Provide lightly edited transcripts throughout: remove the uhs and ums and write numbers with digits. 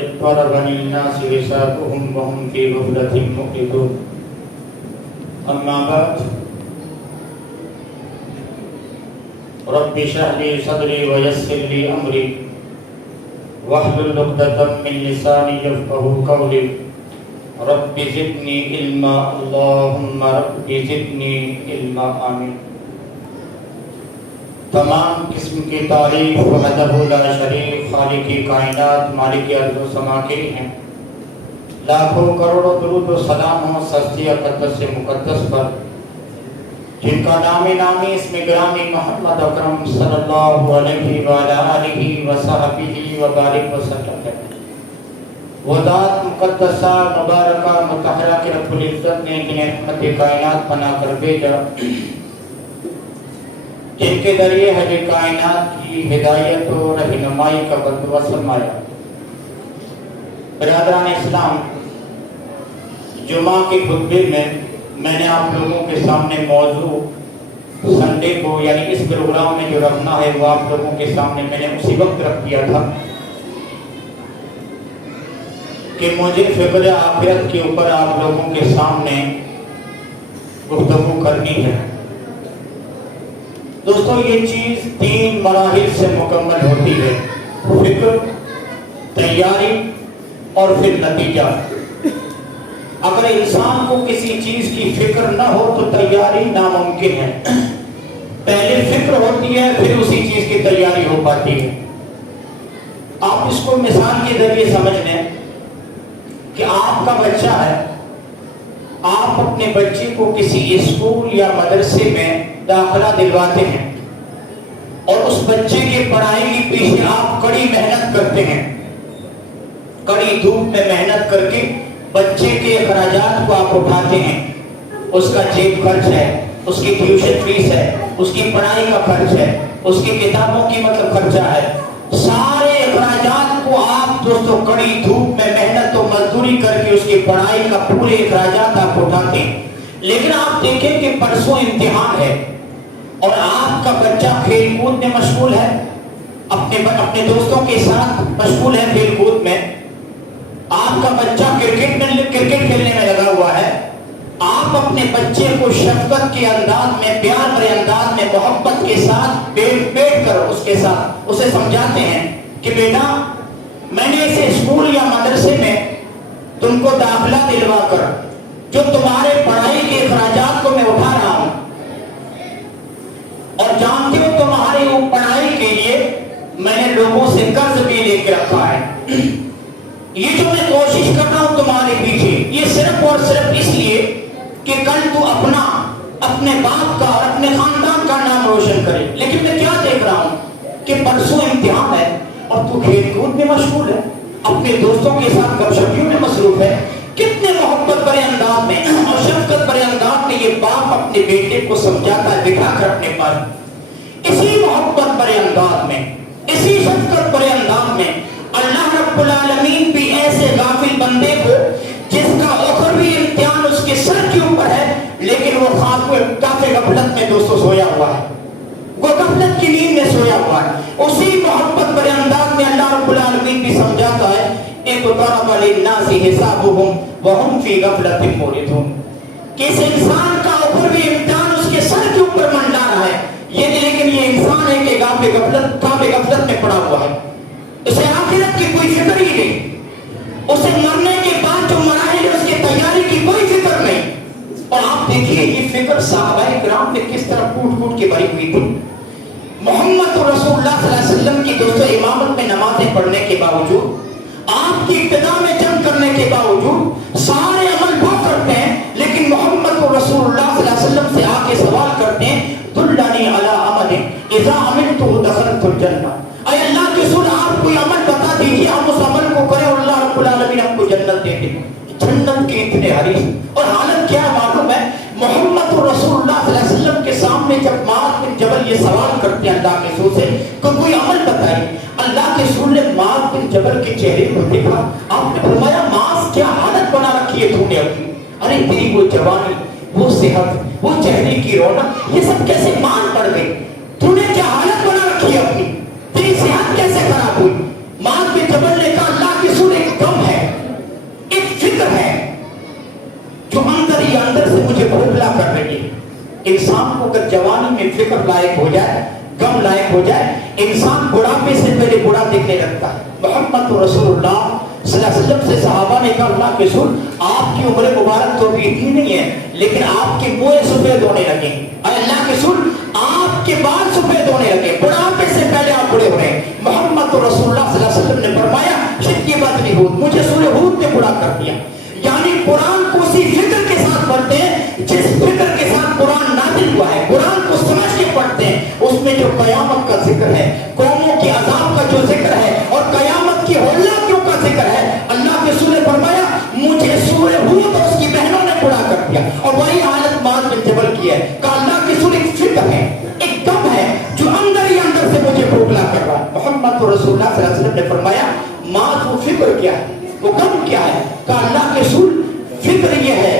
اقترب للناس حسابهم وهم في غفلة معرضون أما بعد رب اشرح لي صدري ويسر لي أمري واحلل عقدة من لساني يفقهوا قولي رب زدني علما اللهم رب زدنی علما آمین۔ تمام قسم کی تعریف وحدہ لا شریک خالق کائنات مالک ارض و سما کے ہیں۔ لاکھوں کروڑوں درود و سلام ہوں سستی اقدس سے مقدس پر جن کا نام نامی اسم گرامی محمد اکرم صلی اللہ علیہ وآلہ آلہ وصحبہ وبارک وسلم ہے۔ وہ ذات مقدسہ مبارکہ مطہرہ کے رب العزت نے جنہیں رحمت کائنات بنا کر بھیجا، جن کے ذریعے ہے کائنات کی ہدایت و رہنمائی کا بندوبست فرمایا۔ برادران اسلام، جمعہ کے خطبے میں نے آپ لوگوں کے سامنے موضوع سنڈے کو یعنی اس پروگرام میں جو رکھنا ہے وہ آپ لوگوں کے سامنے میں نے اسی وقت رکھ دیا تھا کہ مجھے فکر آخرت کے اوپر آپ لوگوں کے سامنے گفتگو کرنی ہے۔ دوستو، یہ چیز 3 مراحل سے مکمل ہوتی ہے: فکر، تیاری اور پھر نتیجہ۔ اگر انسان کو کسی چیز کی فکر نہ ہو تو تیاری ناممکن ہے۔ پہلے فکر ہوتی ہے پھر اسی چیز کی تیاری ہو پاتی ہے۔ آپ اس کو مثال کے ذریعے سمجھ لیں کہ آپ کا بچہ ہے، آپ اپنے بچے کو کسی اسکول یا مدرسے میں داخلہ دلواتے ہیں اور اس بچے کے پڑھائی کے پیچھے آپ کڑی محنت کرتے ہیں، کڑی دھوپ میں محنت کر کے بچے کے اخراجات کو آپ اٹھاتے ہیں۔ اس کا جیب خرچ ہے، اس کی ٹیوشن فیس ہے، اس کی پڑھائی کا خرچ ہے، اس کی کتابوں کی خرچہ ہے، سارے اخراجات کو آپ دوستو کڑی دھوپ میں محنت و مزدوری کر کے اس کی پڑھائی کا پورے اخراجات آپ اٹھاتے ہیں۔ لیکن آپ دیکھیں کہ پرسوں امتحان ہے اور آپ کا بچہ کھیل کود میں مشغول ہے، اپنے دوستوں کے ساتھ مشغول ہے کھیل کود میں۔ آپ کا بچہ کرکٹ کھیلنے میں لگا ہوا ہے۔ آپ اپنے بچے کو شفقت کے انداز میں، پیار بھرے انداز میں، محبت کے ساتھ بیٹھ کر اس کے ساتھ اسے سمجھاتے ہیں کہ بیٹا، میں نے اسے اسکول یا مدرسے میں تم کو داخلہ دلوا کر جو تمہارے پڑھائی کے اخراجات کو میں اٹھا رہا ہوں، اور جانتے ہو تمہاری وہ پڑھائی کے لیے میں نے لوگوں سے قرض بھی لے کے رکھا ہے۔ یہ جو میں کوشش کر رہا ہوں تمہارے پیچھے، یہ صرف اور صرف اس لیے کہ کل تو اپنے باپ کا اور اپنے خاندان کا نام روشن کرے۔ لیکن میں کیا دیکھ رہا ہوں کہ پرسوں امتحان ہے اور تو کھیل کود میں مشغول ہے، اپنے دوستوں کے ساتھ گپ شپیوں میں مصروف ہے۔ کتنے محبت بھرے انداز میں اور شفقت بھرے انداز میں یہ باپ اپنے بیٹے کو سمجھاتا ہے بٹھا کر اپنے پر۔ اسی محبت بھرے انداز میں، اسی شفقت بھرے انداز میں اللہ رب العالمین بھی ایسے غافل بندے کو جس کا اخروی امتحان اس کے سر کے اوپر ہے لیکن وہ کافی غفلت میں دوستو سویا ہوا ہے، وہ غفلت کی نیند میں سویا ہوا ہے، اسی محبت بھرے انداز میں اللہ رب العالمین بھی سمجھاتا ہے اقترب للناس حسابهم وهم في غفلة معرضون، کہ اس انسان کا اخروی امتحان اس کے سر کے اوپر منڈا رہا ہے، لیکن یہ انسان ہے کہ کافی غفلت میں پڑا ہوا ہے، اسے آخرت کی کوئی فکر ہی نہیں، اسے مرنے کے بعد جو مراحل ہے اس کی تیاری کی کوئی فکر نہیں۔ اور آپ دیکھیے یہ فکر صحابہ کرام نے کس طرح کوٹ کے بھری ہوئی تھی۔ محمد رسول اللہ صلی اللہ علیہ وسلم کی دوستو امامت میں نمازیں پڑھنے کے باوجود، آپ کی ابتدا میں جنگ کرنے کے باوجود سارے عمل وہ کرتے ہیں، لیکن محمد رسول اللہ صلی اللہ علیہ وسلم سے آ کے سوال کرتے ہیں دلنی علی عمل اذا عملت دخلت الجنہ، اے اللہ کے رسول آپ کوئی عمل بتا دیجیے ہم اس عمل کو کریں اور اللہ رب العالمین ہم کو جنت دے دے۔ جنت کے اتنے حریص، اور حالت کیا معلوم ہے، محمد رسول اللہ صلی اللہ علیہ وسلم کے سامنے جب معاذ بن جبل یہ سوال کرتے ہیں اللہ کے رسول سے کہ کوئی عمل بتائیے، اللہ کے رسول نے معاذ بن جبل کے چہرے کو دیکھا، آپ نے فرمایا معاذ کیا حالت بنا رکھی ہے تو نے اپنی، ارے تیری وہ جوانی، وہ صحت، وہ چہرے کی رونق، یہ سب کیسے مان پڑ گئی، تو نے کیا حالت بنا رکھی ہے اپنی، تیری صحت کیسے خراب ہوئی، معاذ بن جبل نے کہا اللہ کے رسول ایک غم ہے، ایک فکر ہے جو اندر ہی اندر سے مجھے بھوکلا کر رہی ہے۔ انسان کو اگر جوانی میں فکر لائق ہو جائے، غم لائق ہو جائے، انسان بڑھاپے سے پہلے بڑا دیکھنے لگتا ہے۔ محمد رسول اللہ صلی اللہ علیہ وسلم سے صحابہ نے کہا اللہ کے رسول آپ کی عمر مبارک تو ابھی اتنی نہیں ہے لیکن آپ کے موئے سفید ہونے لگے، اے اللہ کے رسول آپ کے بال سفید ہونے لگے، بڑھاپے سے پہلے آپ بڑے ہو رہے ہیں۔ محمد رسول اللہ صلی اللہ علیہ وسلم نے فرمایا شاید یہ بات نہیں ہود، مجھے سورہ ہود نے بڑا کر دیا۔ یعنی قرآن کو اسی فکر کے ساتھ پڑھتے ہیں جس فکر کے ساتھ قرآن نازل ہوا ہے، قرآن کو سمجھ کے پڑھتے ہیں، اس میں جو قیامت کا ذکر ہے، قوموں کے عذاب کا جو ذکر ہے اور قیامت کی ہولناکیوں کا ذکر ہے، اللہ کے رسول نے فرمایا مجھے سورہ ہود اور اس کی بہنوں نے بڑا کر دیا۔ اور وہی حالت معاذ بن جبل کی ہے کہ اللہ کے رسول ایک فکر ہے، ایک غم ہے جو اندر ہی اندر سے مجھے بھوکلا کر رہا ہے۔ محمد رسول اللہ صلی اللہ علیہ وسلم نے فرمایا معاذ وہ فکر کیا ہے، وہ غم کیا ہے؟ کہ اللہ کے رسول فکر یہ ہے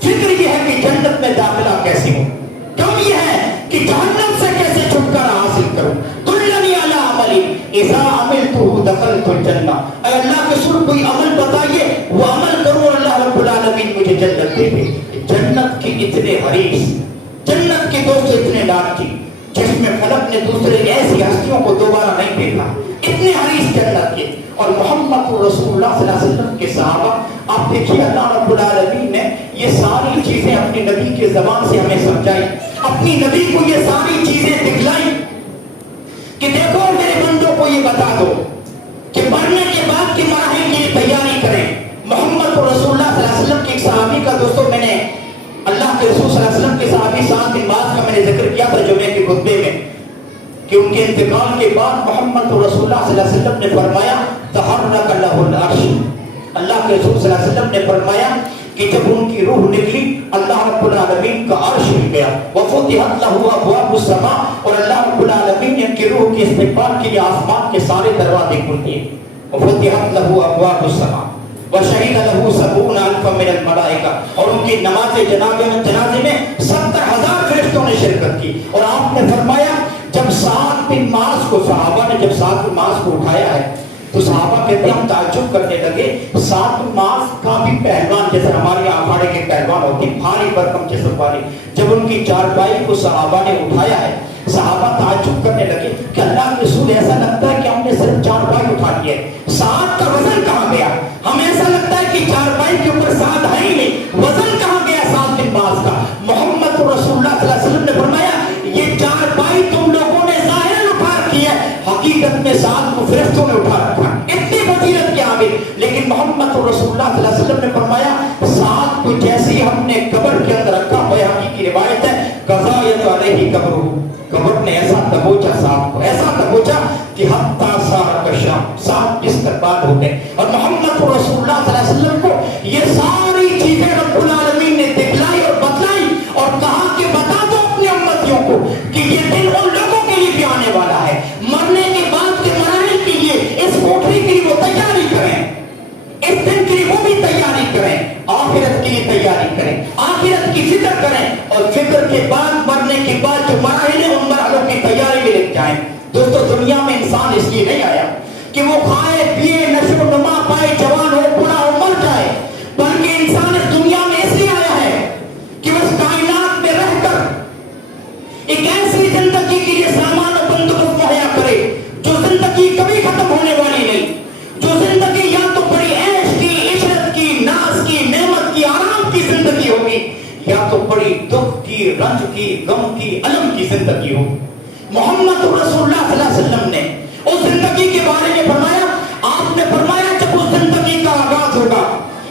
کہ جنت میں داخلہ کیسے ہو، غم یہ ہے کہ جہنم سے کیسے چھٹکارا حاصل کروں۔ دلنی علی عملی اذا عملتہ دخلت الجنہ، اے اللہ کے رسول کوئی عمل بتائیے وہ عمل کروں اور اللہ رب العالمین مجھے جنت دے دے۔ جنت کی اتنے حریص، جنت کے دوست اتنے ڈانٹی جس میں فلک نے دوسرے ایسی ہستیوں کو دوبارہ نہیں دیکھا، اتنے حریص جنت کے۔ اور محمد رسول اللہ صلی اللہ علیہ وسلم کے صحابہ، آپ دیکھیے اللہ رب العالمین نے یہ ساری چیزیں اپنی نبی کے زبان سے ہمیں سمجھائی، اپنی نبی کو یہ ساری چیزیں دکھلائی کہ دیکھو میرے بندوں کو یہ بتا دو کہ مرنے کے بعد کی مراحل کی تیاری کریں۔ محمد رسول اللہ صلی اللہ علیہ وسلم کے ایک صحابی کا دوستوں میں نے اللہ کے رسول صلی اللہ علیہ وسلم کے صحابی سعد بن معاذ کا میں نے ذکر کیا تھا جمعے کے خطبے میں کہ ان کے انتقال کے بعد محمد رسول اللہ صلی اللہ علیہ وسلم نے فرمایا تحرک لہ العرش، اللہ کے رسول صلی اللہ علیہ وسلم نے فرمایا کہ جب ان کی روح نکلی اللہ رب العالمین کا عرش ہل گیا، وفتحت لہ ابواب السماء، اور اللہ رب العالمین نے ان کی روح کے استقبال کے لیے آسمان کے سارے دروازے کھول دیے، وفتحت لہ ابواب السماء وشہد لہ سبعون الفا من الملائکہ، اور ان کی نماز جنازے میں 70,000 فرشتوں نے شرکت کی۔ اور آپ نے فرمایا جب سعد بن معاذ کو صحابہ نے جب سعد بن معاذ کو اٹھایا ہے تو صحابہ کے ہم تعجب کرنے لگے، سعد بن معاذ کا بھی پہلوان جیسے ہمارے اکھاڑے کے پہلوان ہوتے ہیں، بھاری بھرکم جسم والے، جب ان کی چارپائی کو صحابہ نے اٹھایا ہے صحابہ تعجب کرنے لگے کہ اللہ کے رسول ایسا لگتا ہے کہ ہم نے صرف چارپائی اٹھا لی ہے، سعد کا وزن کہاں گیا؟ ہمیں ایسا لگتا ہے کہ چارپائی کے اوپر سعد ہے ہی نہیں، وزن کہاں گیا سعد بن معاذ کا؟ محمد رسول اللہ صلی اللہ علیہ وسلم نے فرمایا یہ چارپائی تم لوگوں نے ظاہر اٹھا رکھی ہے، حقیقت میں سعد کو فرشتوں نے اٹھا رکھا، اتنی فضیلت کے حامل۔ لیکن محمد رسول اللہ صلی اللہ علیہ وسلم نے فرمایا سعد کو جیسے ہی ہم نے قبر کے اندر رکھا، بیہقی کی روایت ہے قضایت علیہ قبرہ، قبر نے ایسا دبوچا سعد کو، ایسا دبوچا کہ حتی صار کشام، سعد استقبال ہو گئے۔ اور محمد رسول اللہ صلی اللہ علیہ وسلم کو یہ ساری چیزیں رب العالمین نے دکھلائی اور بتلائی اور کہا کہ بتا دو اپنے امتیوں کو کہ یہ دن ان لوگوں کے لیے بھی آنے والا ہے، مرنے کے بعد کے مراحل کے لیے اس کوٹری کے لیے وہ تیاری کریں، اس دن کے لیے وہ بھی تیاری کریں، آخرت کے لیے تیاری کریں، آخرت کی فکر کریں، اور فکر کے بعد مرنے کے بعد جو مراحل ہیں ان مرحلوں کی تیاری میں لگ جائیں۔ دوستو دنیا میں انسان اس لیے نہیں آیا کہ وہ کھائے پیے نشو و نما پائے جوان ہو بڑا ہو مر جائے، بلکہ انسان اس دنیا میں اس لیے آیا ہے کہ وہ اس کائنات میں رہ کر ایک ایسی زندگی کے لیے سامان و بندوبست مہیا کرے جو زندگی کبھی ختم ہونے والی نہیں، جو زندگی یا تو بڑی عیش کی، عشرت کی، ناز کی، نعمت کی، آرام کی زندگی ہوگی یا تو بڑی دکھ کی، رنج کی، غم کی، الم کی زندگی ہوگی۔ محمد رسول اللہ صلی اللہ علیہ وسلم نے اس زندگی کے بارے میں فرمایا، آپ نے فرمایا جب اس زندگی کا آغاز ہوگا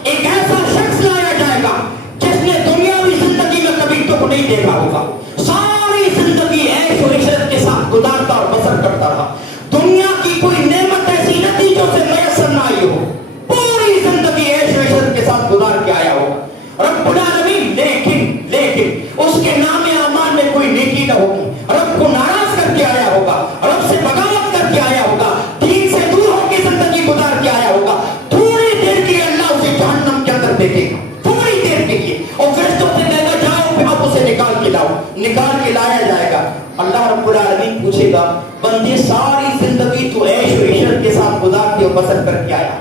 ایک ایسا شخص لایا جائے گا جس نے دنیاوی زندگی میں کبھی دکھ نہیں دیکھا ہوگا، ساری زندگی عیش و عشرت کے ساتھ گزارتا اور بسر کرتا رہا، دنیا کی کوئی نعمت ایسی نتیجوں سے میسر نہ آئی ہو، پوری زندگی عیش و عشرت کے ساتھ گزار کے آیا ہوگا رب العالمین، لیکن اس کے نام اعمال میں کوئی نیکی نہ ہوگی، رب کو ناراض کر کے آیا ہوگا، رب سے بغاوت کر کے آیا ہوگا، دین سے دور ہو کے زندگی گزار کے آیا ہوگا، تھوڑی دیر کے لیے اللہ اسے جہنم کے اندر دیکھے گا، تھوڑی دیر کے لیے، اور فرشتوں سے کہے گا جاؤ آپ اسے نکال کے لاؤ، نکال کے لایا جائے گا، اللہ رب العالمین پوچھے گا بندے ساری زندگی تو عیش و عشرت کے ساتھ گزار کے بسر کر کے آیا,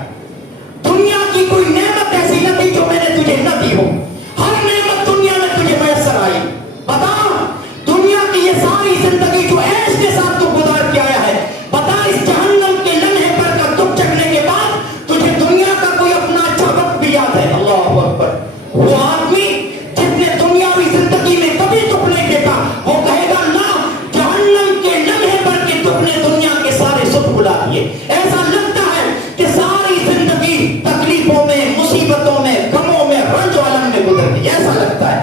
دنیا کی کوئی نعمت ایسی نہ تھی جو میں نے تجھے نہ دی ہو, ہر نعمت دنیا میں تجھے میسر آئی. بتا دنیا کی یہ ساری زندگی جو عیش کے ساتھ تو گزار کے آیا ہے, بتا اس جہنم کے لمحے پر کا دکھ چکنے کے بعد تجھے دنیا کا کوئی اپنا اچھا وقت بھی یاد ہے؟ اللہ اکبر. وہ آدمی جس نے دنیاوی زندگی میں کبھی دکھ نہیں دیکھا وہ کہے گا نہ جہنم کے لمحے پر کے دکھ نے دنیا کے سارے سکھ بلا دیے. ایسا لگتا ہے کہ ساری زندگی تکلیفوں میں, مصیبتوں میں, غموں میں, رنج و الم میں گزر گئی, ایسا لگتا ہے.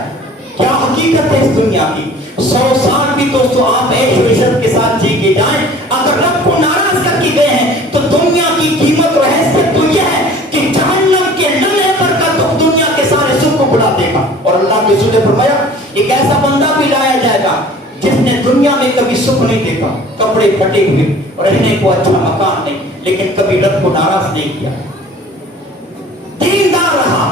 کیا حقیقت ہے اس دنیا کی؟ 100 سال بھی دوستو آپ عیش و عشرت کے ساتھ جی کے جائیں, اگر رب کو ناراض کر کے گئے ہیں تو دنیا کی قیمت و حیثیت تو یہ ہے کہ جہنم کے لمحے پر کا دکھ دنیا کے سارے سکھ کو بلا دے گا. اور اللہ کے رسول نے فرمایا ایک ایسا بندہ بھی لایا جائے گا جس نے دنیا میں کبھی سکھ نہیں دیکھا, کپڑے پھٹے ہوئے, رہنے کو اچھا مکان نہیں, لیکن کبھی رب کو ناراض نہیں کیا, دیندار رہا,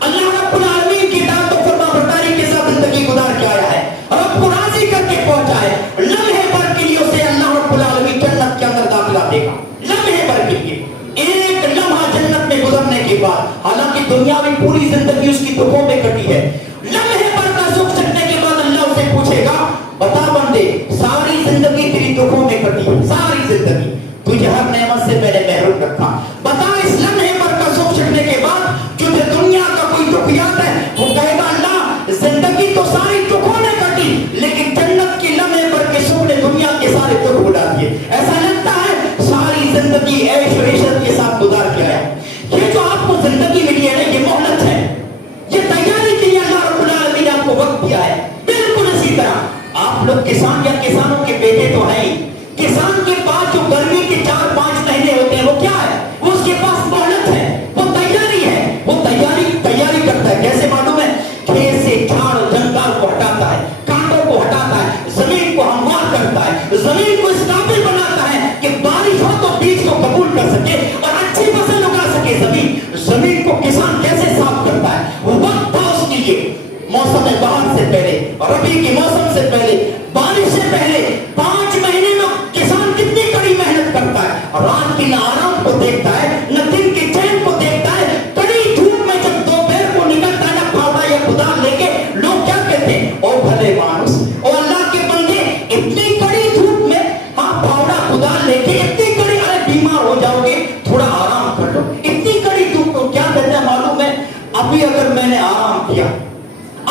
اللہ رب العالمین کی اطاعت و فرما برداری کے ساتھ زندگی گزار کے آیا ہے, رب کو راضی کر کے پہنچا ہے. لمحے بھر کے لیے اسے اللہ رب العالمین جنت کے اندر داخلہ دے گا, لمحے بھر کے لیے. ایک لمحہ جنت میں گزرنے کے بعد, حالانکہ دنیا میں پوری زندگی اس کی دکھوں میں کٹی ہے, لمحے بھر کا سکھ چکنے کے بعد اللہ اسے پوچھے گا بتا بندے ساری زندگی تیری دکھوں میں کٹی ہے, ساری زندگی تجھے ہر نعمت سے میں نے محروم رکھا, بتا اس لمحے بھر کا سکھ چکنے کے بعد تجھے دنیا کا کوئی دکھ یاد ہے؟ وہ کہے گا اللہ زندگی تو ساری دکھوں نے کٹی لیکن جنت کی لمحے بھر کے سکھ نے دنیا کے سارے دکھ بلا دیے. ایسا لگتا ہے ساری زندگی عیش و عشرت کے ساتھ گزار کے آیا. یہ جو آپ کو زندگی ملی ہے نا, یہ مہلت ہے, یہ تیاری کے لیے اللہ رب العالمین نے آپ کو وقت دیا ہے. بالکل اسی طرح آپ لوگ کسان یا کسانوں کے بیٹے تو ہیں, کسان کے پاس جو گرمی کے 4-5 مہینے ہوتے ہیں وہ کیا ہے؟ وہ اس کے پاس مہلت ہے, وہ تیاری ہے, وہ تیاری کرتا ہے. کیسے معلوم ہے؟ کھیت سے جھاڑ و جنگل کو ہٹاتا ہے, کانٹوں کو ہٹاتا ہے, زمین کو ہموار کرتا ہے, زمین کو اس قابل بناتا ہے کہ بارش ہو تو بیج کو قبول کر سکے اور اچھی فصل اگا سکے. زمین کو کسان کیسے صاف کرتا ہے؟ وہ وقت تھا اس کے لیے, موسم بہار سے پہلے, ربی کے موسم سے پہلے, بارش سے پہلے 5 مہینے میں کسان کتنی کڑی محنت کرتا ہے, رات کی نہ آرام کو دیکھتا ہے نہ دن کے چین کو دیکھتا ہے. کڑی دھوپ میں جب دوپہر کو نکلتا ہے نہ پھاوڑا یا کدال لے کے, لوگ کیا کہتے ہیں؟ او بھلے مانس, او اللہ کے بندے اتنی کڑی دھوپ میں ہاں پھاوڑا کدال لے کے اتنی کڑی, ارے بیمار ہو جاؤ گے تھوڑا آرام کر لو. اتنی کڑی دھوپ کو کیا کہتے ہیں معلوم ہے؟ ابھی اگر میں نے آرام کیا,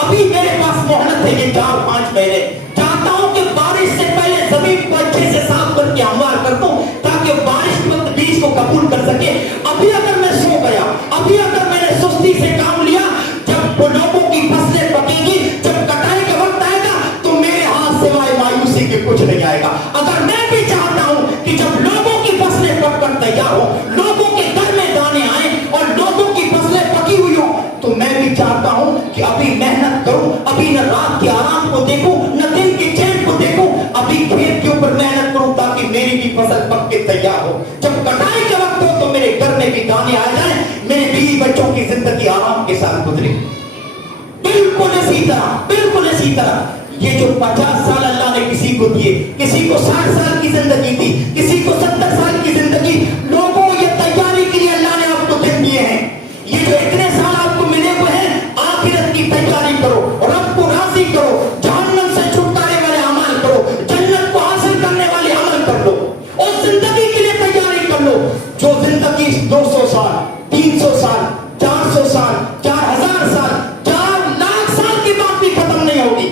ابھی میرے پاس مہلت ہے یہ 4-5 مہینے, چاہتا ہوں کہ بارش سے پہلے زمین کو اچھے سے صاف کر کے ہموار کر دوں تاکہ بارش کے وقت بیج کو قبول کر سکے. ابھی اگر میں سو گیا, ابھی اگر میں نے سستی سے کام لیا, جب لوگوں کی فصلیں پکیں گی, جب کٹائی کا وقت آئے گا تو میرے ہاتھ سوائے مایوسی کے کچھ نہیں آئے گا. اگر میں بھی چاہتا ہوں کہ جب لوگوں کی فصلیں پک کر تیار ہو, لوگوں کے گھر میں دانے آئیں اور لوگوں کی فصلیں پکی ہوئی ہوں, تو میں بھی چاہتا ہوں کہ ابھی محنت کروں, ابھی نہ رات کے آرام کو دیکھوں نہ دن کے چین کو دیکھوں, ابھی کھیت کے اوپر محنت کروں تاکہ میری بھی فصل پک کے تیار ہو. جب کٹائی کا وقت ہو تو میرے گھر میں بھی دانے آ جائیں, میرے بیوی بچوں کی زندگی آرام کے ساتھ گزرے. بالکل اسی طرح یہ جو 50 سال اللہ نے کسی کو دیے, کسی کو 60 سال کی زندگی دی, کسی کو 70 سال کی زندگی, لوگوں یہ تیاری کے لیے اللہ نے آپ کو دن دیے ہیں. یہ جو اتنے سال آپ کو ملے ہوئے ہیں, آخرت کی تیاری کرو, رب کو راضی کرو, جہنم سے چھٹکارے والے عمل کرو, جنت کو حاصل کرنے والے عمل کر لو, اور زندگی کے لیے تیاری کر لو. جو زندگی 200 سال, 300 سال, 400 سال, 4000 سال, 4 لاکھ سال کے بعد بھی ختم نہیں ہوگی,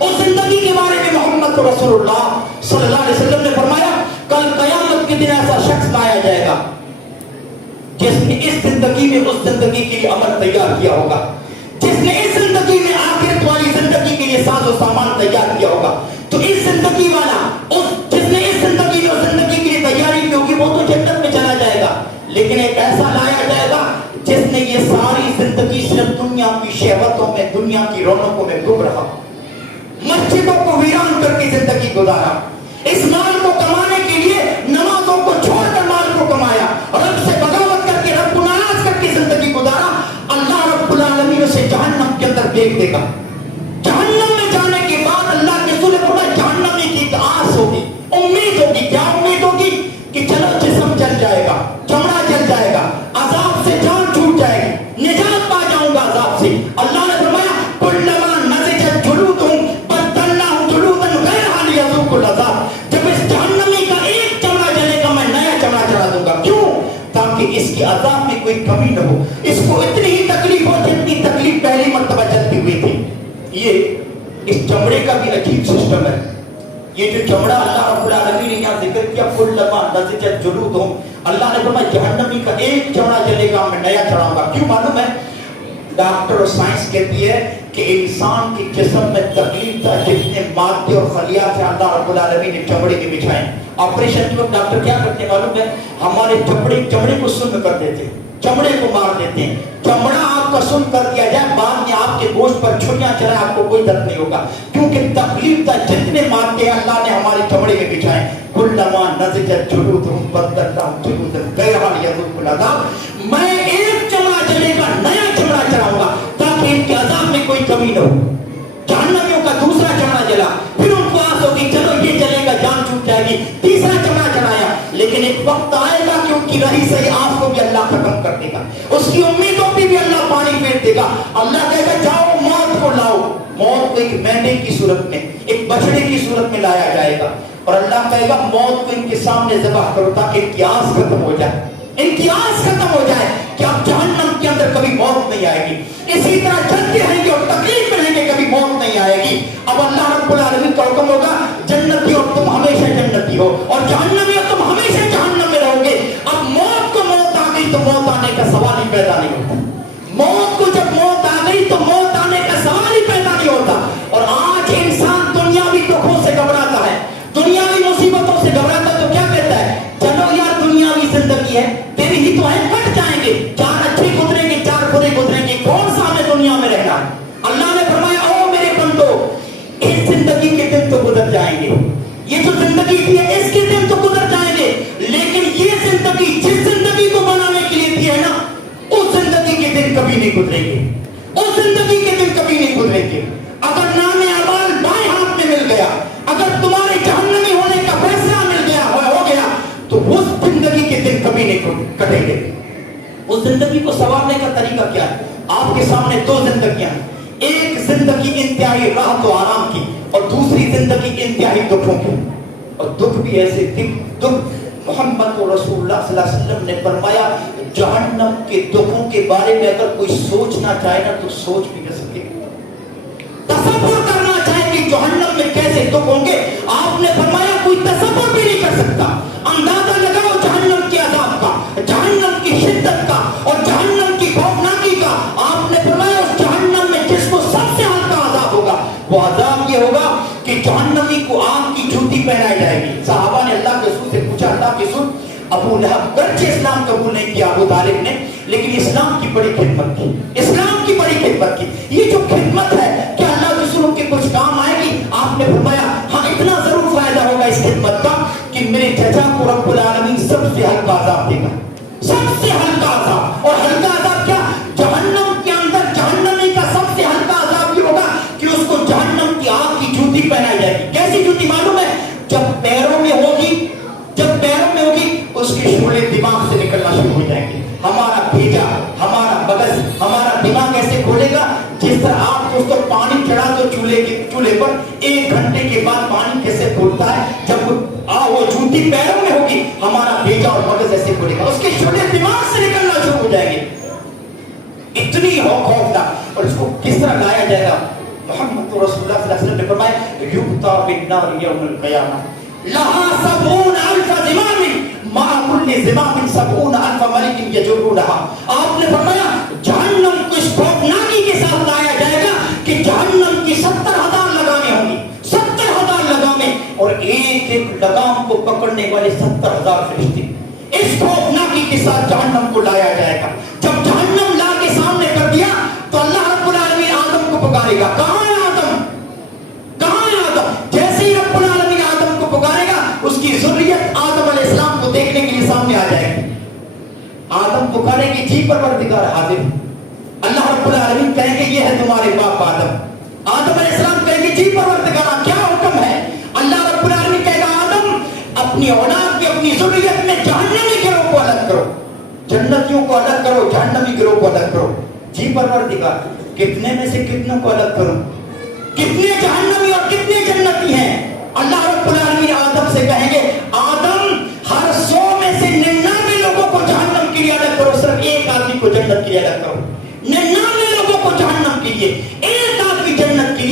اس زندگی کے بارے میں محمد رسول اللہ صلی اللہ علیہ وسلم نے فرمایا کل قیامت کے دن ایسا شخص لایا جائے گا جس نے اس زندگی میں اس زندگی کے لیے عمل تیار کیا ہوگا, جس نے اس زندگی میں آخرت والی زندگی کے لیے ساز و سامان تیار کیا ہوگا. تو اس زندگی والا, جس نے اس زندگی میں اس زندگی کے لیے تیاری کی ہوگی, وہ تو جنت میں چلا جائے گا. لیکن ایک ایسا لایا جائے گا جس نے یہ ساری زندگی صرف دنیا کی شہوتوں میں, دنیا کی رونقوں میں ڈوب رہا, مسجدوں کو ویران کر کے زندگی گزارا, اس مال کو کمانے کے لیے نمازوں کو چھوڑ کر مال کو کمایا, رب سے بغاوت کر کے, رب کو ناراض کر کے زندگی گزارا. اللہ رب العالمین اسے جہنم کے اندر دیکھ دے گا. جہنم میں جانے کے بعد اللہ کے رسول یہ اس چمڑے کا بھی عجیب سسٹم ہے. یہ جو چمڑا اللہ رب العالمین نے یہاں ذکر کیا کلما نضجت جلودہم، اللہ نے فرمایا جہنمی کا ایک چمڑا جلے گا میں نیا چڑھاؤں گا. کیوں معلوم ہے؟ ڈاکٹر اور سائنس کہتی ہے کہ انسان کے جسم میں تکلیف تھا جتنے مادے اور خلیات ہیں اللہ رب العالمین نے چمڑے کے بچھائے. آپریشن کے وقت ڈاکٹر کیا کرتے ہیں معلوم ہے؟ ہمارے چمڑے کو سن کر دیتے ہیں، چمڑے کو مار دیتے ہیں. چمڑا آپ کا سن کر دیا جائے، بعد میں آپ کے گوشت پر چھریاں چلائیں، آپ کو کوئی درد نہیں ہوگا، کیونکہ تکلیف تھا جتنے مادے اللہ نے ہمارے چمڑے میں بچھائے. کلما نضجت جلودہم بدلناہم جلودا غیرہا لیذوقوا العذاب، میں ایک چمڑا جلے گا نیا چمڑا چڑھاؤں گا تاکہ ان کے عذاب میں کوئی کمی نہ ہو. جہنمیوں کا دوسرا چمڑا جلا، پھر ان کو آس ہوگی چلو یہ جلے گا جان چھوٹ جائے گی، تیسرا چمڑا چڑھایا. لیکن ایک وقت آئے گا کہ ان کی رہی صحیح آس کو بھی اللہ ختم کر دے گا، اس کی امیدوں پہ بھی اللہ پانی پھیر دے گا. اللہ کہے گا جاؤ موت کو لاؤ. موت کو ایک مینڈے کی صورت میں، ایک بچڑے کی صورت میں لایا جائے گا، اور اللہ کہے گا موت کو ان کے سامنے ذبح کرو تاکہ ان کی آس ختم ہو جائے، ان کی آس ختم ہو جائے کہ اب جہنم کے اندر کبھی موت نہیں آئے گی. اسی طرح جلتے رہیں گے اور تکلیف میں رہیں گے، کبھی موت نہیں آئے گی. اب اللہ رب العالمین کا حکم ہوگا جنتی اور تم ہمیشہ جنتی ہو، اور جہنمی اور تم ہمیشہ جہنم میں رہو گے. اب موت کو موت آ گئی تو موت آنے کا سوال ہی پیدا نہیں ہوتا. موت کو جب موت آ گئی تو موت آنے کا سوال ہی پیدا نہیں ہوتا. اور آج انسان دنیاوی دکھوں سے گھبراتا ہے، دنیاوی مصیبتوں سے گھبراتا تو کیا کہتا ہے؟ چلو یار دنیاوی زندگی ہے، تیری ہی تو ہے، کٹ جائیں گے، 4 اچھے گزریں گے 4 برے گزریں گے، کون سا ہمیں دنیا میں رہنا ہے؟ اللہ نے فرمایا او میرے بندو، اس زندگی کے دن تو گزر جائیں گے، یہ جو زندگی تھی ہے اس کے دن تو گزر جائیں گے، لیکن یہ زندگی جس زندگی کو بنانے کے لیے تھی ہے نا، اس زندگی کے دن کبھی نہیں گزریں گے، اس زندگی کے دن کبھی نہیں گزریں گے. اگر نام اعمال بائیں ہاتھ میں مل گیا، اگر تمہارے جہنمی ہونے کا فیصلہ مل گیا ہو گیا تو اس زندگی کے دن کبھی نہیں کٹیں گے. اس زندگی کو سنوارنے کا طریقہ کیا ہے؟ آپ کے سامنے 2 زندگیاں، ایک زندگی انتہائی راحت و آرام کی اور دوسری زندگی انتہائی دکھوں کی. اور دکھ بھی ایسے دکھ محمد رسول اللہ صلی اللہ علیہ وسلم نے فرمایا جہنم کے دکھوں کے بارے میں اگر کوئی سوچنا چاہے نا تو سوچ بھی نہ سکے، تصور کرنا چاہے کہ جہنم میں کیسے دکھ ہوں گے، آپ نے فرمایا کوئی تصور بھی نہیں کر سکتا. اندازہ لگاؤ جہنم کے عذاب کا، جہنم کی شدت کا اور جہنم کی خوفناکی کا. آپ نے فرمایا اس جہنم میں جس کو سب سے ہلکا عذاب ہوگا وہ عذاب یہ ہوگا کہ جہنمی کو آگ کی جوتی پہنائی جائے گی. صحابہ نے اللہ کے رسول سے پوچھا اللہ کے رسول، ابو لہب گرچہ اسلام قبول نہیں کیا ابو طالب نے، لیکن اسلام کی بڑی خدمت کی، اسلام کی بڑی خدمت کی. یہ جو خدمت ہے کیا اللہ کے رسول کے کچھ کام آئے گی؟ آپ نے فرمایا ہاں اتنا ضرور فائدہ ہوگا اس خدمت کا کہ میرے چچا کو رب العالمین سب سے ہلکا عذاب دے گا، سب سے ہلکا عذاب. اور ہلکا عذاب کیا؟ جہنم کے اندر جہنمی کا سب سے ہلکا عذاب یہ ہوگا کہ اس کو جہنم کی آگ کی جوتی پہنائی جائے گی. کیسی جوتی معلوم ہے؟ جب پیروں میں ہوگی، جب پیروں میں ہوگی اس کے شعلے دماغ سے نکلنا شروع ہو جائیں گے. ہمارا بھیجا، ہمارا مغز، ہمارا دماغ ایسے کھولے گا جس طرح آپ اس کو پانی چڑھا دو چولہے پر 1 گھنٹے کے بعد پانی کیسے کھولتا ہے، جب وہ جوتی پیروں میں ہوگی ہمارا بھیجا اور مغز ایسے کھولے گا، اس کے شعلے دماغ سے نکلنا شروع ہو جائیں گے. اتنی خوفناک. اور اس کو کس طرح لایا جائے گا؟ محمد رسول اللہ صلی اللہ علیہ وسلم نے فرمایا یُقْطَى بِالنَّارِ يَوْمَ الْقِيَامَةِ لَهَا 70,000 زِمَامٍ مَعَ كُلِّ زِمَامٍ 70,000 مَلِكٍ يَجُرُّونَهَا. آپ نے فرمایا جہنم کو اس خوفناکی کے ساتھ لایا جائے گا کہ جہنم کی 70,000 لگامیں ہوں گی، 70,000 لگامیں، اور ایک ایک لگام کو پکڑنے والے 70,000 فرشتے. اس خوفناکی کے ساتھ جہنم کو لایا جائے گا. جب جہنم لا کے سامنے کر دیا تو اللہ رب العالمین آدم کو پکارے گا، کہاں ہے آدم، کہاں ہے آدم؟ جیسے ہی رب العالمین آدم کو پکارے گا اس کی ذریت آدم علیہ السلام کو دیکھنے کے لیے سامنے آ جائے گی. آدم پکارے گی جی پروردگار حاضر. اللہ رب العالمین کہیں گے یہ ہے تمہارے باپ آدم. آدم علیہ السلام کہیں گے جی پروردگار کیا حکم ہے؟ اللہ رب العالمین کہے گا آدم اپنی اولاد کی، اپنی ذریت میں جہنمی گروہ کو الگ کرو، جنتیوں کو الگ کرو، جہنمی گروہ کو الگ کرو. جی پروردگار کتنے میں سے کتنوں کو الگ کروں؟ کتنے جہنمی اور کتنے جنتی ہیں؟ اللہ رب العالمین آدم سے کہیں گے آدم ہر 100 میں سے 99 لوگوں کو جہنم کے لیے الگ کرو، صرف ایک آدمی کو جنت کے لیے الگ کرو. 99 لوگوں کو جہنم کے لیے، ایک آدمی جنت کے لیے.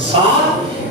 7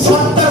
70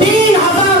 3000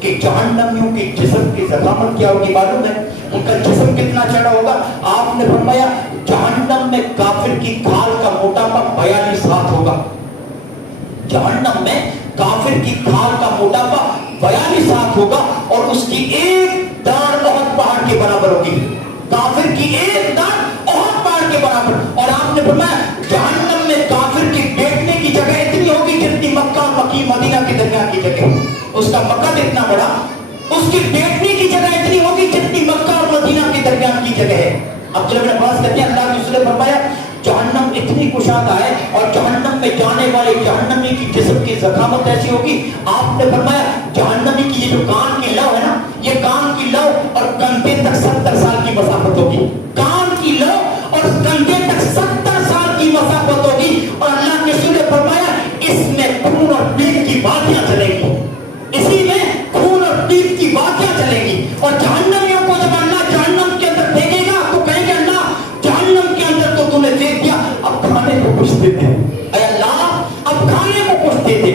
کہ جہنمیوں کی جسم کی ضخامت کیا ہوگی معلوم ہے؟ ان کا جسم کتنا چڑھا ہوگا؟ آپ نے فرمایا جہنم میں کافر کی کھال کا موٹاپا 42 ہاتھ ہوگا. جہنم میں کافر کی کھال کا موٹاپا 42 ہاتھ ہوگا اور اس کی ایک داڑھ احد پہاڑ کے برابر ہوگی. کافر کی ایک داڑھ احد پہاڑ کے برابر. اور آپ نے فرمایا جہنم میں کافر کی بیٹھنے کی جگہ اتنی ہوگی جتنی مکہ مکی مدینہ کے درمیان کی جگہ. اس کا مکہ اتنا بڑا, اس کی بیٹھنے کی جگہ اتنی ہوگی جتنی مکہ اور مدینہ کے درمیان کی جگہ ہے. اب جب نماز کرتے ہیں اللہ کے رسول نے فرمایا جہنم اتنی کشادہ ہے اور جہنم میں جانے والے جہنمی کی جسم کی ضخامت ایسی ہوگی. آپ نے فرمایا جہنمی کی یہ جو کان کی لو ہے نا, یہ کان کی لو اور کندھے تک 70 سال کی مسافت ہوگی. کان کی لو اور کندھے تک 70 سال کی مسافت ہوگی. اور اللہ کے رسول نے فرمایا اس میں خون اور پیٹ کی وادیاں چلیں گی, اسی میں خون اور پیٹ کی وادیاں چلیں گی. اور جہنمیوں کو جب اللہ جہنم کے اندر پھینکے گا تو کہیں گے اللہ جہنم کے اندر تو تم نے پھینک دیا, اب کھانے کو کچھ دے دے. اے اللہ اب کھانے کو کچھ دے دے.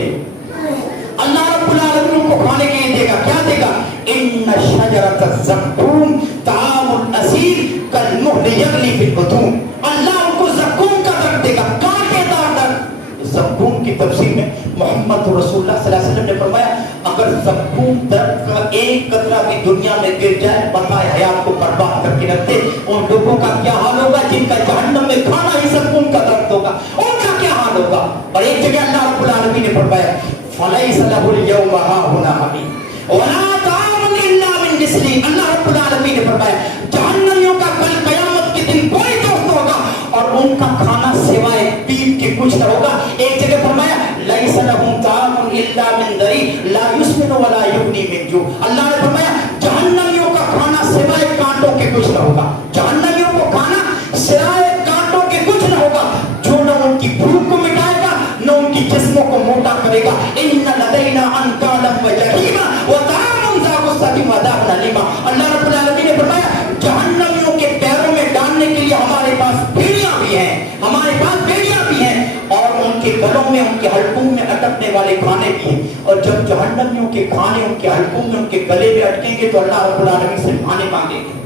اللہ رب العالمین کو کھانے کے لیے دے گا. کیا دے گا؟ ان شجرۃ الزقوم طعام الاثیم کالمہل یغلی فی البطون. اللہ ان کو زقوم کا درخت دے گا, کانٹے دار درخت. زقوم کی تفسیر میں محمد رسول اللہ صلی اللہ علیہ وسلم نے فرمایا اگر زقوم درخت کا ایک قطرہ بھی دنیا میں گر جائے بقائے حیات کو برباد کر کے رکھتے. ان لوگوں کا کیا حال ہوگا جن کا جہنم میں کھانا ہی زقوم کا درخت ہوگا, ان کا کیا حال ہوگا. اور ایک جگہ اللہ رب العالمین نے فرمایا فلیس لہ اليوم ہاہنا حمیم ولا طعام الا من غسلین. اللہ رب العالمین نے فرمایا جہنمیوں کا کل قیامت کے دن کوئی دوست ہوگا اور ان کا کھانا سوائے پیپ کے کچھ نہ ہوگا. ایک جگہ فرمایا لیس لہم طعام الا من ضریع لا یسمن ولا یغنی من جوع. اللہ نے فرمایا جہنمیوں کا کھانا سوائے کانٹوں کے کچھ نہ ہوگا. جہنمیوں کو کھانا سوائے کانٹوں کے کچھ نہ ہوگا جو نہ ان کی بھوک کو مٹائے گا نہ ان کی جسموں کو موٹا کرے گا. ان لدینا انکالا وجحیما وطعاما ذا غصۃ وعذابا الیما. اللہ رب العالمین نے فرمایا جہنمیوں کے پیروں میں ڈالنے کے لیے ہمارے پاس بیڑیاں بھی ہیں, ہمارے پاس بیڑیاں بھی ہیں اور ان کے گلوں میں ان کے حلقوں میں اٹکنے والے کھانے بھی ہیں. اور جب جہنمیوں کے کھانے ان کے حلقوں میں ان کے گلے میں اٹکیں گے تو اللہ رب العالمین سے پانی مانگیں گے,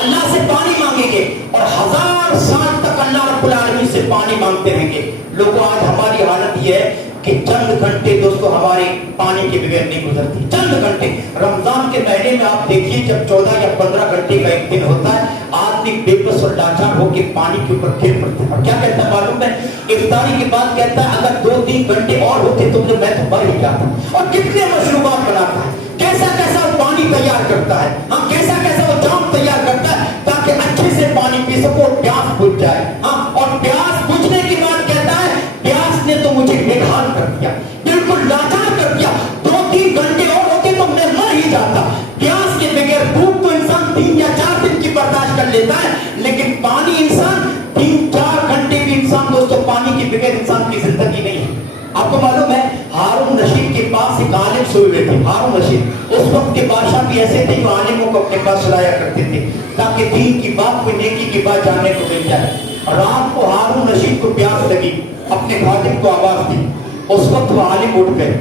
اللہ سے پانی مانگیں گے اور 1000 سال تک اللہ رب العالمین سے پانی مانگتے رہیں گے. لوگوں آج ہماری حالت یہ ہے کہ چند گھنٹے دوستو ہماری پانی کے بغیر نہیں گزرتی. چند گھنٹے رمضان کے مہینے میں آپ دیکھیے جب 14 یا 15 گھنٹے کا ایک دن ہوتا ہے آدمی بے بس اور لاچار ہو کے پانی کے اوپر گر پڑتا ہے. اور کیا کہتا ہے معلوم ہے؟ افطاری کے بعد کہتا ہے اگر 2-3 گھنٹے اور ہوتے تو میں تو مر ہی جاتا. اور کتنے مشروبات بناتا ہے, کیسا کیسا وہ پانی تیار کرتا ہے, ہاں کیسا کیسا وہ جام تیار کرتا ہے تاکہ اچھے سے پانی پی سکو اور پیاس بجھ جائے. ہاں اور پیاس بجھنے کے بعد کہتا ہے پیاس نے تو مجھے بےحال کر دیا, بالکل لاچار کر دیا, 2-3 گھنٹے اور ہوتے تو میں مر ہی جاتا. پیاس کے بغیر بھوک تو انسان 3 یا 4 دن کی برداشت کر لیتا ہے لیکن پانی انسان 3-4 گھنٹے بھی انسان دوستو پانی کے بغیر انسان کی زندگی نہیں ہے. آپ کو معلوم ہے ہارون رشید کے پاس ایک عالم سوئے ہوئے تھے. ہارون رشید اس وقت کے بادشاہ بھی ایسے تھے جو عالموں کو اپنے پاس سلایا کرتے تھے تاکہ دین کی بات کوئی نیکی کی بات جاننے کو مل جائے. رات کو ہارون رشید کو پیاس لگی, اپنے خادم کو آواز دی. اس وقت وہ عالم اٹھ گئے,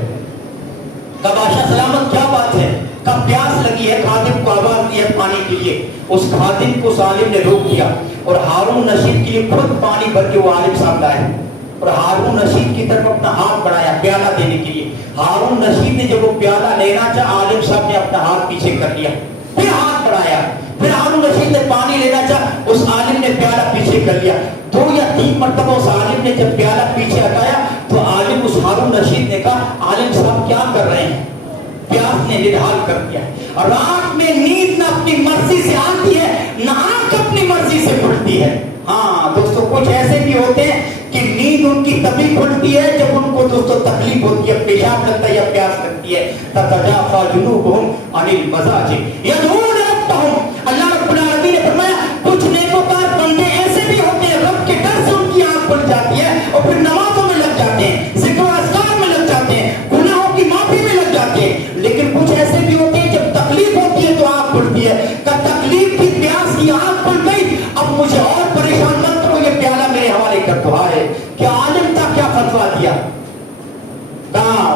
کہا بادشاہ سلامت کیا بات ہے؟ کہا پیاس لگی ہے, خادم کو آواز دی ہے پانی کے لیے. اس خادم کو اس عالم نے روک دیا اور ہارون رشید کے لیے خود پانی بھر کے وہ عالم صاحب لائے اور ہارون رشید کی طرف اپنا ہاتھ بڑھایا پیالہ دینے کے لیے. ہارون رشید نے جب وہ پیالہ لینا چاہا عالم صاحب نے اپنا ہاتھ پیچھے کر لیا, پھر ہاتھ بڑھایا, پھر ہارون رشید نے پانی لینا چاہا, اس عالم نے پیالہ پیچھے کر لیا. 2 یا 3 مرتبہ اس عالم نے جب پیالہ پیچھے ہٹایا تو عالم اس ہارون رشید نے کہا عالم صاحب کیا کر رہے ہیں؟ پیاس نے نڈھال کر دیا. رات میں نیند نہ اپنی مرضی سے آتی ہے نہ آنکھ اپنی مرضی سے کھلتی ہے. ہاں دوستو کچھ ایسے بھی ہوتے ہیں کہ نیند ان کی تبھی کھلتی ہے جب ان کو دوستو تکلیف ہوتی ہے, پیشاب لگتا ہے یا پیاس لگتی ہے. تتجافا جنوبہم عن المضاجع یدعون ربہم. اللہ رب العالمین نے فرمایا کچھ نیکوکار بندے ایسے بھی ہوتے ہیں رب کے ڈر سے ان کی آنکھ کھل جاتی ہے اور پھر نمازوں میں لگ جاتے ہیں, ذکر و اذکار میں لگ جاتے ہیں, گناہوں کی معافی میں لگ جاتے ہیں. لیکن کچھ ایسے بھی ہوتے ہیں جب تکلیف ہوتی ہے تو آنکھ کھلتی ہے. کہ تکلیف کی پیاس کی آنکھ کھل گئی, اب مجھے اور پریشان مت کرو, یہ پیالہ میرے حوالے کر دو. ہے کیا عالم تھا, کیا فتویٰ دیا؟ کہاں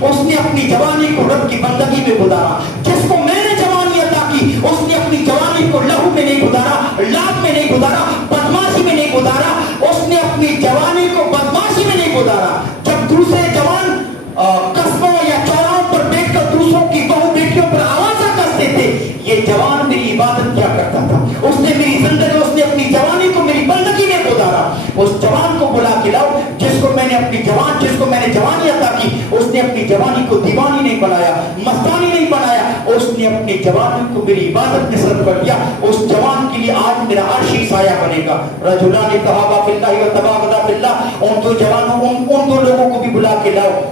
اس نے اپنی جوانی کو رب کی بندگی میں گزارا. جس کو میں نے جوانی عطا کی اس نے اپنی جوانی کو لہو میں نہیں گزارا, لات میں نہیں گزارا, بدماشی میں نہیں گزارا. اس نے اپنی جوانی کو بدماشی میں نہیں گزارا. جب دوسرے جوان قصبوں یا چوراہوں پر بیٹھ کر دوسروں کی بہو بیٹیوں پر آوازہ کستے تھے, یہ جوان میری عبادت کیا کرتا تھا. اس نے میری زندگی, اس نے اپنی جوانی کو میری بندگی میں گزارا. اس جوان کو بلا کے لاؤ جس کو میں نے اپنی جوان, جس کو میں نے جوانی عطا کی. اس نے اپنی جوانی کو دیوانی نہیں بنایا, مستانی نہیں بنایا. اس نے اپنی جوانی کو میری عبادت میں صرف کر دیا. اس جوان کے لیے آج میرا عرش ہی سایہ بنے گا. رجلان تحابا فی اللہ و تباغضا فی اللہ. ان دو جوانوں, ان دو لوگوں کو بھی بلا کے لاؤ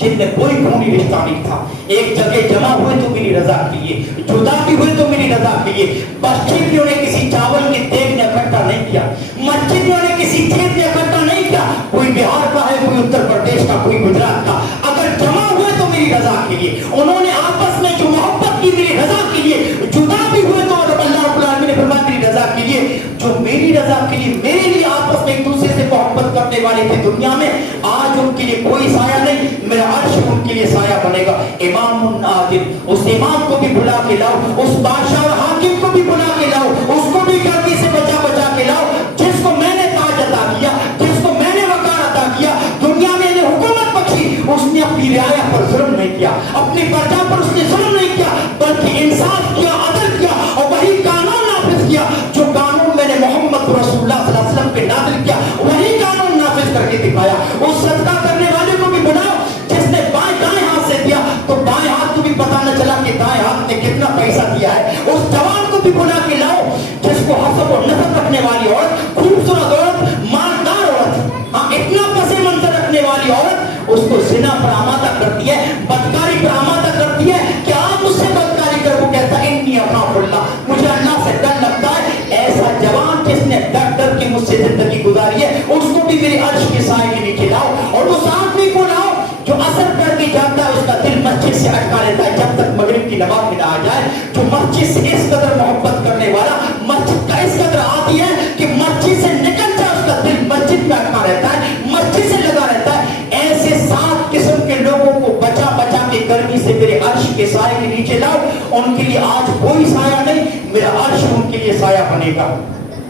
جن میں کوئی خونی رشتہ نہیں تھا. ایک جگہ جمع ہوئے تو میری رضا کے لیے, جدا بھی ہوئے تو میری رضا کے لیے. مسجد میں انہیں کسی چاول کے تیل نے اکٹھا نہیں کیا, مسجد میں انہیں کسی چیز نے اکٹھا نہیں کیا. کوئی بہار کا ہے, کوئی اتر پردیش کا, کوئی گجرات کا. اگر جمع ہوئے تو میری رضا کے لیے. انہوں نے آپس میں جو محبت کی میری رضا کے لیے, جدا بھی ہوئے تو اللہ رب العالمین نے فرمایا میری رضا کے لیے. جو میری رضا کے لیے, میرے لیے آپس میں ایک دوسرے سے محبت کرنے والے تھے دنیا میں, آج ان کے لیے کوئی سایہ نہیں. میرا عرش ان کے لیے سایہ بنے گا. امام العادل, اس امام کو بھی بلا کے لاؤ, اس بادشاہ اور حاکم کو بھی بلا کے لاؤ, اس کو بھی گردی سے بچا بچا کے لاؤ جس کو میں نے تاج عطا کیا, جس کو میں نے وقار عطا کیا, دنیا میں نے حکومت بخشی. اس نے اپنی رعایا پر ظلم نہیں کیا, اپنی پرجا پر اس نے ظلم نہیں کیا, بلکہ انصاف کیا, عدل کیا اور وہی قانون نافذ کیا جو قانون میں نے محمد رسول اللہ صلی اللہ علیہ وسلم پہ نازل کیا, وہی قانون نافذ کر کے دکھایا. اس صدقہ کرنے والے کو بھی بلاؤ جس نے بائیں دائیں ہاتھ سے دیا تو بائیں ہاتھ کو بھی پتہ نہ چلا کہ دائیں ہاتھ نے کتنا پیسہ دیا ہے. اس جوان کو بھی بلا کے لاؤ جس کو حسب و نسب رکھنے والی عورت, خوبصورت عورت, مالدار عورت, ہاں اتنا پس منظر رکھنے والی عورت, اس کو زنا پر آمادہ کرتی ہے, بدکاری پر آمادہ کرتی ہے کہ آپ اس سے بدکاری کرو. وہ کہتا ہے انی اخاف اللہ, مجھے اللہ سے ڈر لگتا ہے. ایسا جوان جس نے ڈر ڈر کے مجھ سے زندگی گزاری ہے, اس کو بھی میرے عرش کے سائے کے نیچے لاؤ. اور اس آدمی کو لاؤ جو اثر کر کے جاتا ہے, اس کا دل مسجد سے اٹکا رہتا ہے جب تک مغرب کی نماز میں نہ آ جائے. جو مسجد سے اس قدر محبت کرنے والا, مسجد کا اس قدر عادی ہے کہ مسجد سے نکل جائے اس کا دل مسجد میں اٹکا رہتا ہے, مسجد سے لگا رہتا ہے. ایسے 7 قسم کے لوگوں کو بچا بچا کے گرمی سے میرے عرش کے سائے کے نیچے لاؤ. ان کے لیے آج کوئی سایہ نہیں, میرا عرش ان کے لیے سایہ بنے گا.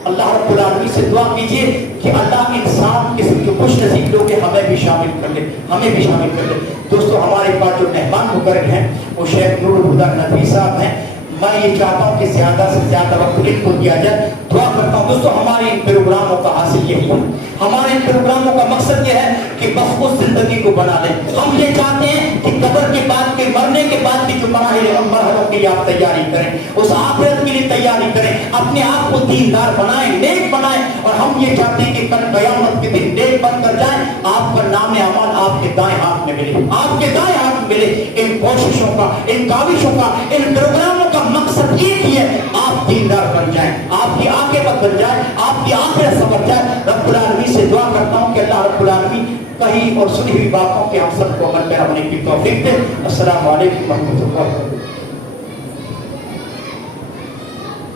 اللہ رب العالمین سے دعا کیجئے کہ اللہ انسان قسم کے خوش نصیب لوگ ہمیں بھی شامل کر لے, ہمیں بھی شامل کر لے. دوستو ہمارے پاس جو مہمان مقرر ہیں وہ شیخ نور الہدیٰ ندوی صاحب ہیں. میں یہ چاہتا ہوں کہ زیادہ سے زیادہ وقت ان کو دیا جائے. دعا کرتا ہوں دوستو ہمارے ان پروگراموں کا حاصل یہی ہے, ہمارے ان پروگراموں کا مقصد یہ ہے کہ بس اس زندگی کو بنا لیں. ہم یہ چاہتے ہیں کہ قبر کے بعد کے, مرنے کے بعد کی جو مرحلوں کی آپ تیاری کریں, اس آخرت کے لیے تیاری کریں, اپنے آپ کو دیندار بنائیں, نیک بنائیں. اور ہم یہ چاہتے ہیں کہ کل قیامت کے دن نیک بن کر جائیں, آپ کا نام اعمال آپ کے دائیں ہاتھ میں ملے, آپ کے دائیں ہاتھ میں ملے. ان کوششوں کا, ان کاوشوں کا, ان پروگراموں کا مقصد ایک ہی ہے, آپ دیندار بن جائیں, آپ کی عاقبت بن جائے, آپ کی آخرت سنور جائے. رب العالمین سے دعا کرتا ہوں کہ اللہ رب العالمین کہیں اور سنی ہوئی باتوں کے ہم سب کو عمل پیرا ہونے کی توفیق دے. السلام علیکم ورحمۃ اللہ.